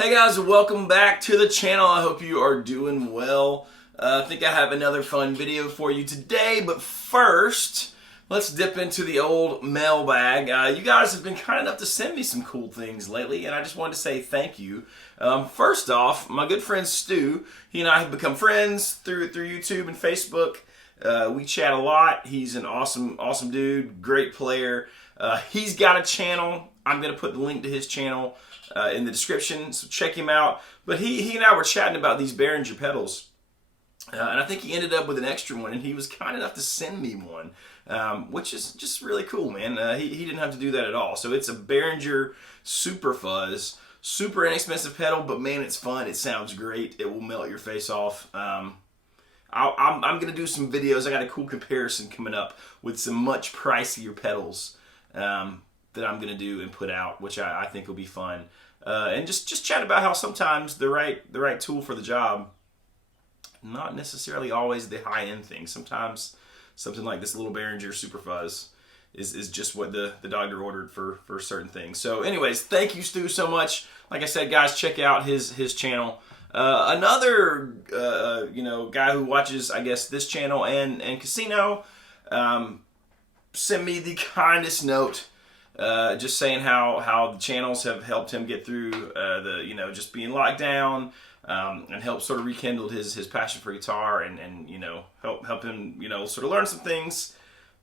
Hey guys, welcome back to the channel. I hope you are doing well. I think I have another fun video for you today, but first, let's dip into the old mailbag. You guys have been kind enough to send me some cool things lately, and I just wanted to say thank you. First off, my good friend Stu, he and I have become friends through YouTube and Facebook. We chat a lot. He's an awesome dude, great player. He's got a channel. I'm going to put the link to his channel in the description, so check him out. But he and I were chatting about these Behringer pedals, and I think he ended up with an extra one, and he was kind enough to send me one, which is just really cool, man. He didn't have to do that at all. So it's a Behringer Super Fuzz, super inexpensive pedal, but man, it's fun. It sounds great. It will melt your face off. I'm going to do some videos. I got a cool comparison coming up with some much pricier pedals that I'm going to do and put out, which I think will be fun. And just chat about how sometimes the right tool for the job, not necessarily always the high-end thing. Sometimes something like this little Behringer Super Fuzz is just what the doctor ordered for certain things. So anyways, thank you, Stu, so much. Like I said, guys, check out his channel. Another guy who watches, I guess, this channel and Casino sent me the kindest note, just saying how the channels have helped him get through just being locked down, and helped sort of rekindle his passion for guitar and help him sort of learn some things.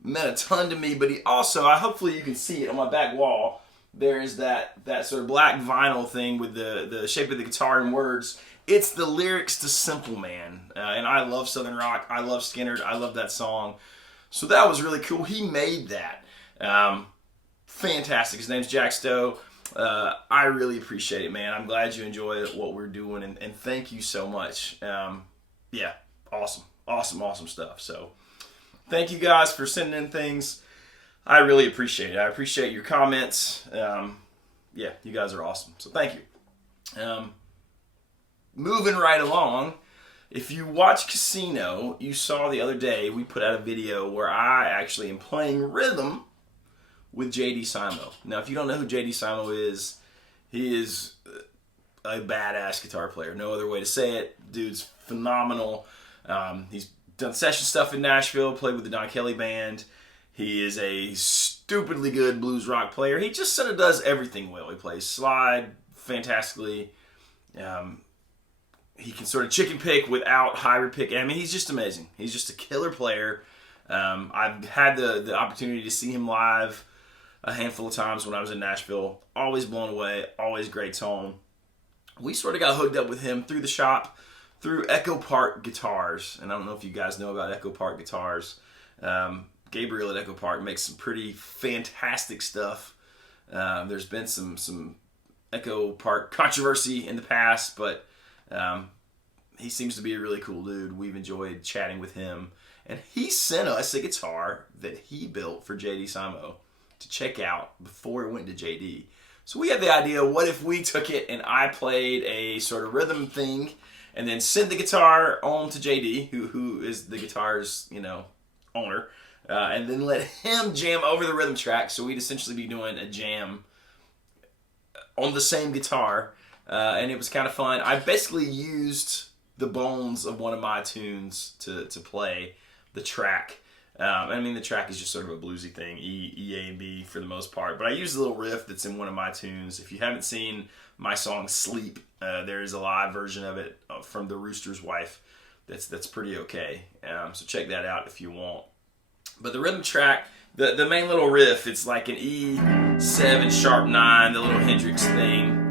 Meant a ton to me. But he also, hopefully you can see it on my back wall, there is that sort of black vinyl thing with the shape of the guitar and words. It's the lyrics to Simple Man, and I love Southern rock. I love Skinner. I love that song. So that was really cool. He made that. Fantastic. His name's Jack Stowe. I really appreciate it, man. I'm glad you enjoy what we're doing, and thank you so much. Yeah, awesome stuff. So thank you guys for sending in things. I really appreciate it. I appreciate your comments. Yeah, you guys are awesome. So thank you. Moving right along, if you watch Casino, you saw the other day we put out a video where I actually am playing rhythm with JD Simo. Now, if you don't know who JD Simo is, he is a badass guitar player. No other way to say it. Dude's phenomenal. He's done session stuff in Nashville, played with the Don Kelly band. He is a stupidly good blues rock player. He just sort of does everything well. He plays slide fantastically. He can sort of chicken pick without hybrid pick. I mean, he's just amazing. He's just a killer player. I've had the opportunity to see him live a handful of times when I was in Nashville. Always blown away. Always great tone. We sort of got hooked up with him through the shop, through Echo Park Guitars. And I don't know if you guys know about Echo Park Guitars. Gabriel at Echo Park makes some pretty fantastic stuff. There's been some Echo Park controversy in the past, but he seems to be a really cool dude. We've enjoyed chatting with him, and he sent us a guitar that he built for JD Simo to check out before it went to JD. So we had the idea, what if we took it and I played a sort of rhythm thing and then sent the guitar on to JD, who is the guitar's owner, and then let him jam over the rhythm track. So we'd essentially be doing a jam on the same guitar. And it was kind of fun. I basically used the bones of one of my tunes to play the track. I mean, the track is just sort of a bluesy thing, E, A, and B for the most part. But I used a little riff that's in one of my tunes. If you haven't seen my song Sleep, there is a live version of it from The Rooster's Wife that's pretty okay. So check that out if you want. But the rhythm track, the main little riff, it's like an E7 sharp 9, the little Hendrix thing.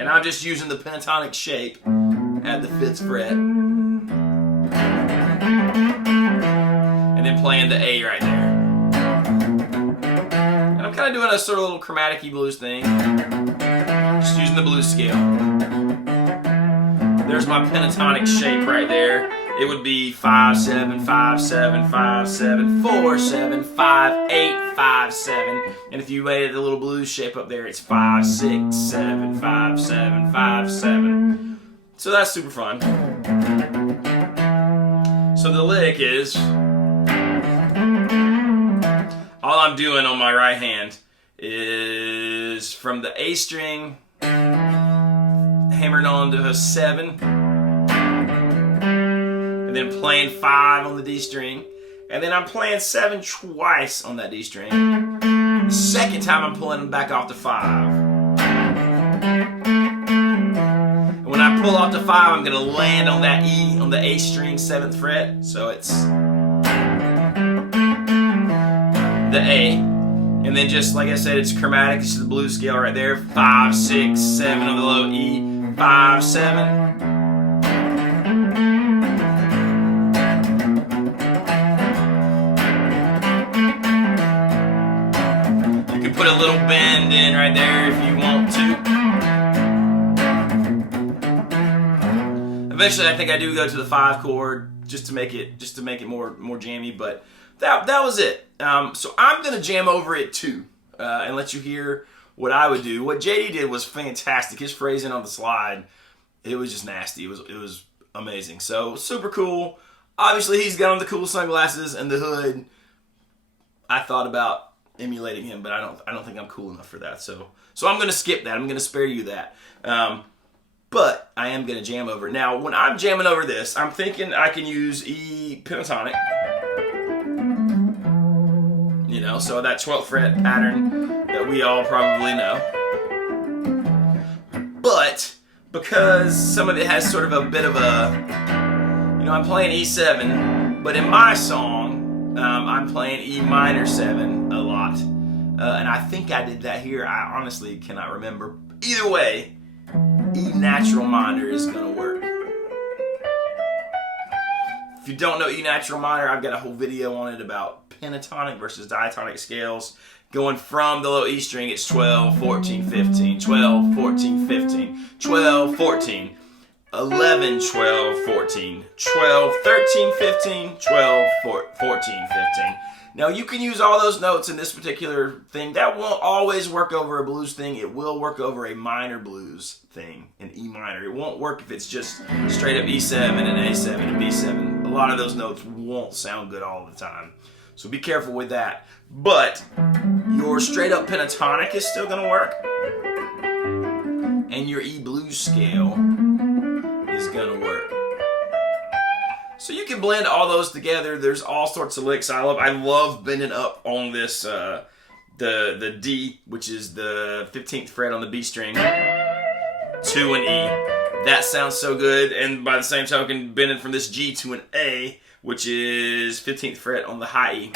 And I'm just using the pentatonic shape at the 5th fret. And then playing the A right there. And I'm kind of doing a sort of little chromatic-y blues thing. Just using the blues scale. There's my pentatonic shape right there. It would be 5, 7, 5, 7, 5, 7, 4, 7, 5, 8, 5, 7. And if you made it a little blues shape up there, it's 5, 6, 7, 5, 7, 5, 7. So that's super fun. So the lick is, all I'm doing on my right hand is from the A string, hammered on to a 7, and then playing 5 on the D string, and then I'm playing 7 twice on that D string. The second time I'm pulling them back off to 5. And when I pull off to 5, I'm going to land on that E on the A string 7th fret, so it's the A. And then just like I said, it's chromatic. It's the blues scale right there. 5, 6, 7 on the low E. 5, 7. You can put a little bend in right there if you want to. Eventually, I think I do go to the 5 chord just to make it more jammy, but that was it. So I'm gonna jam over it too, and let you hear what I would do. What JD did was fantastic. His phrasing on the slide, it was just nasty. It was amazing. So super cool. Obviously, he's got on the cool sunglasses and the hood. I thought about emulating him, but I don't think I'm cool enough for that. So I'm gonna skip that. I'm gonna spare you that. But I am gonna jam over it. Now, when I'm jamming over this, I'm thinking I can use E pentatonic. You know, so that 12th fret pattern that we all probably know. But because some of it has sort of a bit of a, you know, I'm playing E7, but in my song, I'm playing E minor 7 a lot. And I think I did that here. I honestly cannot remember. Either way, E natural minor is going to work. If you don't know E natural minor, I've got a whole video on it about pentatonic versus diatonic scales. Going from the low E string, it's 12, 14, 15, 12, 14, 15, 12, 14, 11, 12, 14, 12, 13, 15, 12, 14, 15. Now you can use all those notes in this particular thing. That won't always work over a blues thing. It will work over a minor blues thing, an E minor. It won't work if it's just straight up E7 and A7 and B7. A lot of those notes won't sound good all the time. So be careful with that. But your straight up pentatonic is still gonna work. And your E blues scale is gonna work. So you can blend all those together. There's all sorts of licks I love bending up on this, the D, which is the 15th fret on the B string, to an E. That sounds so good. And by the same token, bending from this G to an A, which is 15th fret on the high E.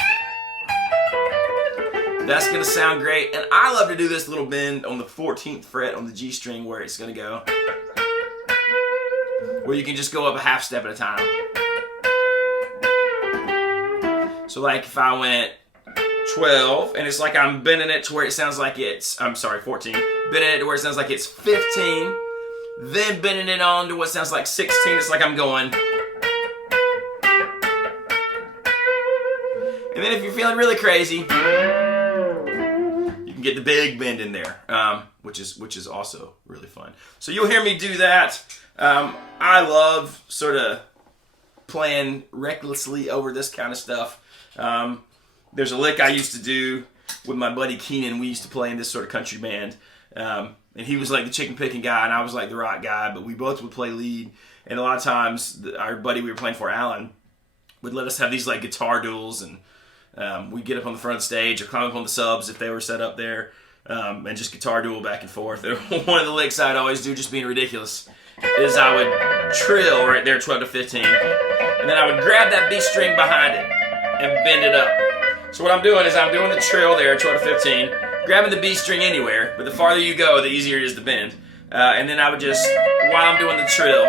That's going to sound great. And I love to do this little bend on the 14th fret on the G string where it's going to go. Where you can just go up a half step at a time. So like if I went 12, and it's like I'm bending it to where it sounds like it's, 14. Bending it to where it sounds like it's 15. Then bending it on to what sounds like 16. It's like I'm going. And then if you're feeling really crazy, you can get the big bend in there, which is also really fun. So you'll hear me do that. I love sort of playing recklessly over this kind of stuff. There's a lick I used to do with my buddy Keenan. We used to play in this sort of country band. And he was like the chicken picking guy, and I was like the rock guy, but we both would play lead. And a lot of times, our buddy we were playing for, Alan, would let us have these like guitar duels, and we'd get up on the front of the stage or climb up on the subs if they were set up there, and just guitar duel back and forth. One of the licks I'd always do, just being ridiculous, is I would trill right there 12 to 15, and then I would grab that B string behind it and bend it up. So what I'm doing is I'm doing the trill there 12 to 15, grabbing the B string anywhere, but the farther you go, the easier it is to bend. And then I would just, while I'm doing the trill,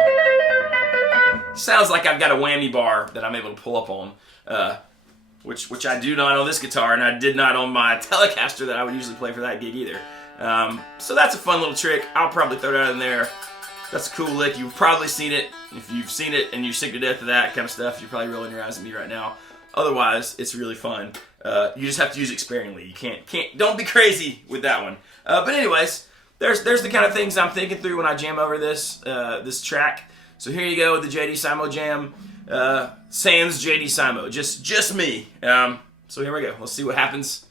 sounds like I've got a whammy bar that I'm able to pull up on, which I do not on this guitar, and I did not on my Telecaster that I would usually play for that gig either. So that's a fun little trick. I'll probably throw that in there. That's a cool lick. You've probably seen it. If you've seen it and you're sick to death of that kind of stuff, you're probably rolling your eyes at me right now. Otherwise, it's really fun. You just have to use it sparingly. You can't. Don't be crazy with that one. But anyways, there's the kind of things I'm thinking through when I jam over this track. So here you go with the JD Simo Jam. Sans JD Simo, just me. So here we go. Let's see what happens.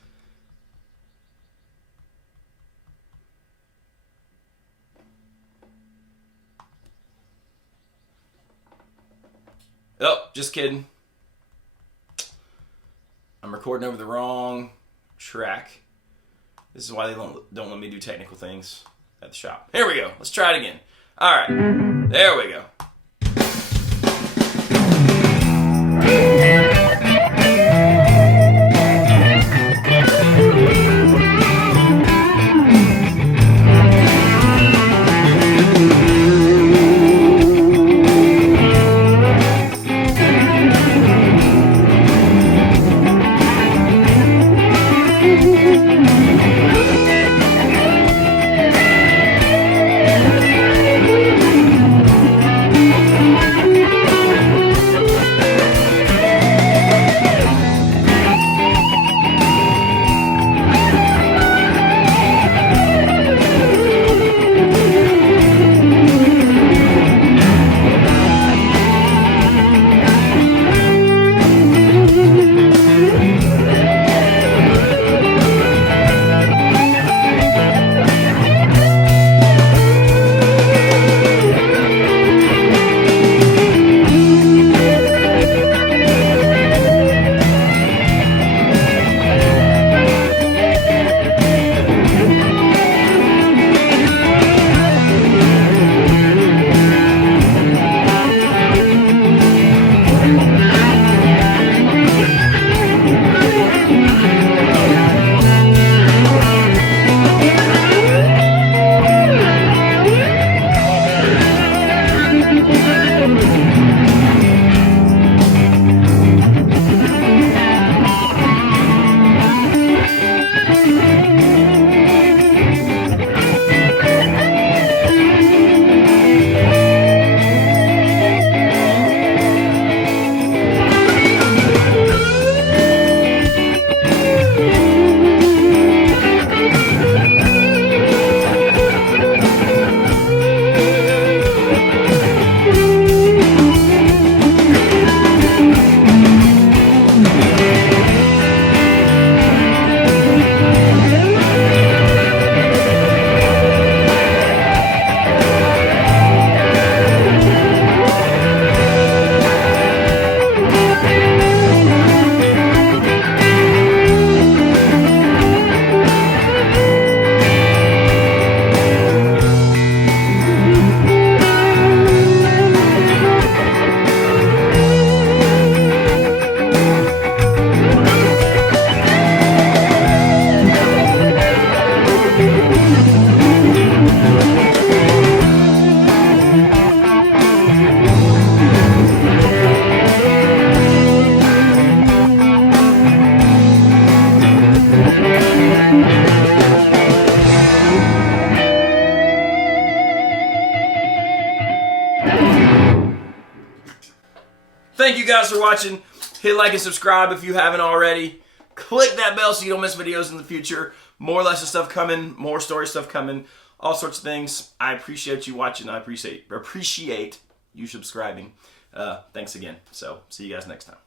Oh, just kidding. I'm recording over the wrong track. This is why they don't let me do technical things at the shop. Here we go. Let's try it again. All right. There we go. Thank you guys for watching. Hit like and subscribe if you haven't already. Click that bell so you don't miss videos in the future. More lesson stuff coming, more story stuff coming, all sorts of things. I appreciate you watching. I appreciate you subscribing. Thanks again. So see you guys next time.